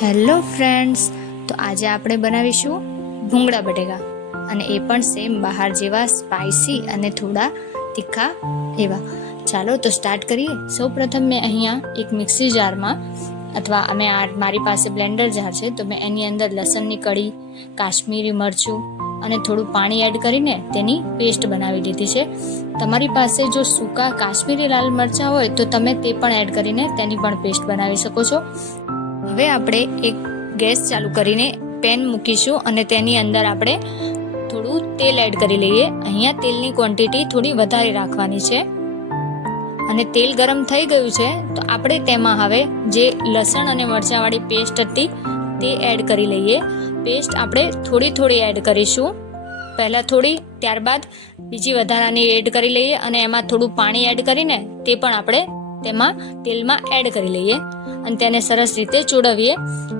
Hello friends, તો આજે આપણે બનાવીશું ભૂંગળા બટેકા, અને એ પણ સેમ બહાર જેવા સ્પાઇસી અને થોડા તીખા એવા. ચાલો તો સ્ટાર્ટ કરીએ. સૌપ્રથમ મેં અહીંયા એક મિક્સી જારમાં અથવા મારી પાસે બ્લેન્ડર જાર છે, તો મેં એની અંદર લસણની કળી, કાશ્મીરી મરચું અને થોડું પાણી એડ કરીને તેની પેસ્ટ બનાવી લીધી છે. તમારી પાસે જો સૂકા કાશ્મીરી લાલ મરચાં હોય તો તમે તે પણ એડ કરીને તેની પણ પેસ્ટ બનાવી શકો છો. હવે આપણે એક ગેસ ચાલુ કરીને પેન મૂકીશું અને તેની અંદર આપણે થોડું તેલ એડ કરી લઈએ. અહીંયા તેલની ક્વોન્ટિટી થોડી વધારે રાખવાની છે. અને તેલ ગરમ થઈ ગયું છે તો આપણે તેમાં હવે જે લસણ અને મરચાંવાળી પેસ્ટ હતી તે એડ કરી લઈએ. પેસ્ટ આપણે થોડી એડ કરીશું. પહેલાં થોડી, ત્યારબાદ બીજી વધારાની એડ કરી લઈએ અને એમાં થોડું પાણી એડ કરીને તે પણ આપણે તેમાં તેલમાં એડ કરી લઈએ અને તેને સરસ રીતે ચોળવીએ.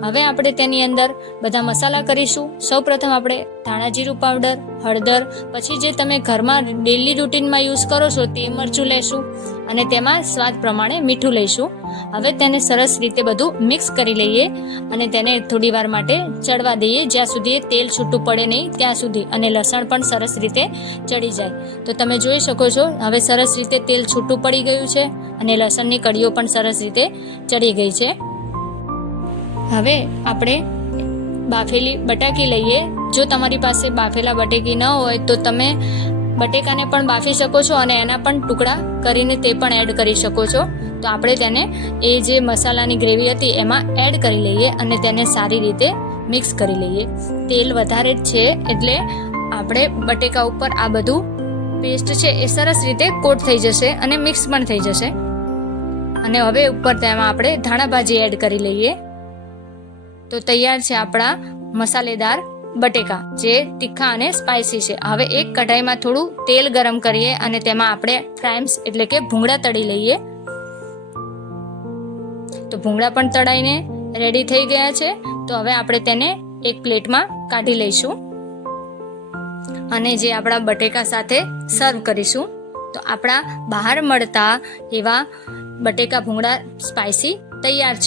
હવે આપણે તેની અંદર બધા મસાલા કરીશું. સૌપ્રથમ આપણે ધાણા જીરું પાવડર, હળદર, પછી જે તમે ઘરમાં ડેલી રૂટીનમાં યુઝ કરો છો તે મરચું લેશું અને તેમાં સ્વાદ પ્રમાણે મીઠું લઈશું. હવે તેને સરસ રીતે બધું મિક્સ કરી લઈએ અને તેને થોડી વાર માટે ચડવા દઈએ, જ્યાં સુધી તેલ છૂટું પડે નહીં ત્યાં સુધી, અને લસણ પણ સરસ રીતે ચડી જાય. તો તમે જોઈ શકો છો હવે સરસ રીતે તેલ છૂટું પડી ગયું છે અને લસણની કળીઓ પણ સરસ રીતે ચડી ગઈ છે. હવે આપણે બાફેલી બટાકી લઈએ. જો તમારી પાસે બાફેલા બટેકી ન હોય તો તમે બટેકાને પણ બાફી શકો છો અને એના પણ ટુકડા કરીને તે પણ એડ કરી શકો છો. તો આપણે તેને એ જે મસાલાની ગ્રેવી હતી એમાં એડ કરી લઈએ અને તેને સારી રીતે મિક્સ કરી લઈએ. તેલ વધારે જ છે એટલે આપણે બટેકા ઉપર આ બધું પેસ્ટ છે એ સરસ રીતે કોટ થઈ જશે અને મિક્સ પણ થઈ જશે. અને હવે ઉપર તેમાં આપણે ધાણા ભાજી એડ કરી લઈએ. તો તૈયાર છે આપણા મસાલેદાર બટેકા, જે તીખા અને સ્પાઇસી છે. હવે એક કઢાઈમાં થોડું તેલ ગરમ કરીએ અને તેમાં આપણે ફ્રાઈમ્સ એટલે કે ભૂંગળા તળી લઈએ. તો ભૂંગળા પણ તળાઈને રેડી થઈ ગયા છે. તો હવે આપણે તેને એક પ્લેટમાં કાઢી લઈશું અને જે આપણા બટેકા સાથે સર્વ કરીશું. તો આપણા બહાર મળતા એવા બટેકા ભૂંગળા સ્પાઇસી તૈયાર છે.